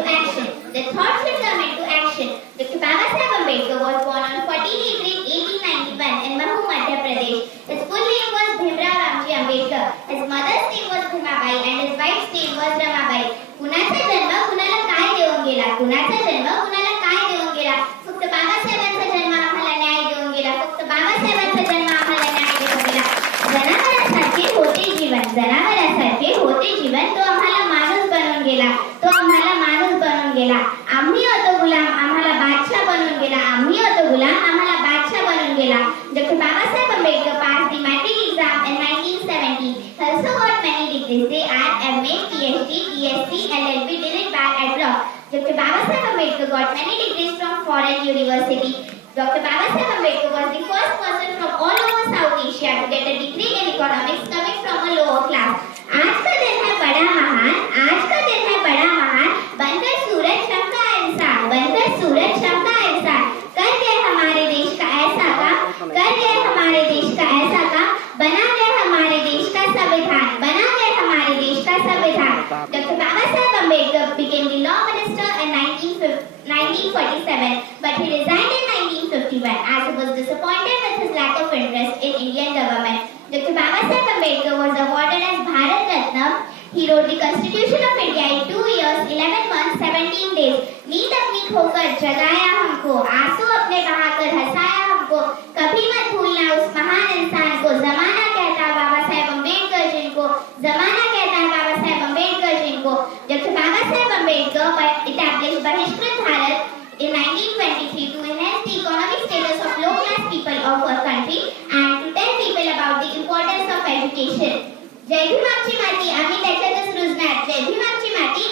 into action. The thought should come into action. Dr. Babasaheb Ambedkar was born on 14 April 1891 in Mahoo, Madhya Pradesh. His full name was Bhimrao Ramji Ambedkar. His mother's name was Bhimabai and his wife's name was Ramabai. कुणाचा जन्म कुणाला काय देऊन गेला? कुणाचा जन्म कुणाला काय देऊन गेला? फक्त बाबासाहेबांचा जन्म आम्हाला न्याय देऊन गेला. फक्त बाबासाहेबांचा जन्म आम्हाला न्याय देऊन गेला. जनावरांसारखे होते जीवन, जनावरांसारखे होते जीवन. तो आम्हाला माणूस बनवून गेला, तो आम्हाला माणूस बनवून गेला. आम्ही होतो गुलाम, आम्हाला बादशाह बनवून गेला. आम्ही होतो गुलाम, आम्हाला बादशाह बनवून गेला. Dr. Babasaheb Ambedkar passed the matric exam in 1970. He also got many degrees. They are MA, PhD, DSc, LLB, did it back at law. Dr. Babasaheb Ambedkar got many degrees from foreign university. Dr. Babasaheb Ambedkar was the first person from all over South Asia to get a degree in economics coming from a lower class. आज का दिन है बड़ा महान, आज का दिन है बड़ा महान, बनकर सूरज चमका इंसान, बनकर सूरज चमका इंसान, कर गए हमारे देश का ऐसा काम, कर गए हमारे देश का ऐसा काम, बना गए हमारे देश का संविधान, बना गए हमारे देश का संविधान. Dr. Babasaheb Ambedkar became the law minister in 1947, but he resigned in 1951 as he was disappointed with his lack of interest in Indian government. Dr. Babasaheb Ambedkar was awarded as Bharat Ratna. He wrote the Constitution of India in 2 years, 11 months, 17 days. नींद अपनी खोकर जगाया हमको, आंसू अपने बहाकर हंसाया हमको. कभी मत भूलना उस महान इंसान को. जमाना कहता है बाबा साहेब अम्बेडकर जिनको, जमाना कहता है बाबा साहेब अम्बेडकर जिनको. Dr. Babasaheb Ambedkar established Bahishkrit Bharat in 1923 to enhance the economic status of low-class people of our country and to tell people about the importance of education. जय भीम आमची माती, आम्ही त्याच्यातच रुजणार. जय भीम आमची माती,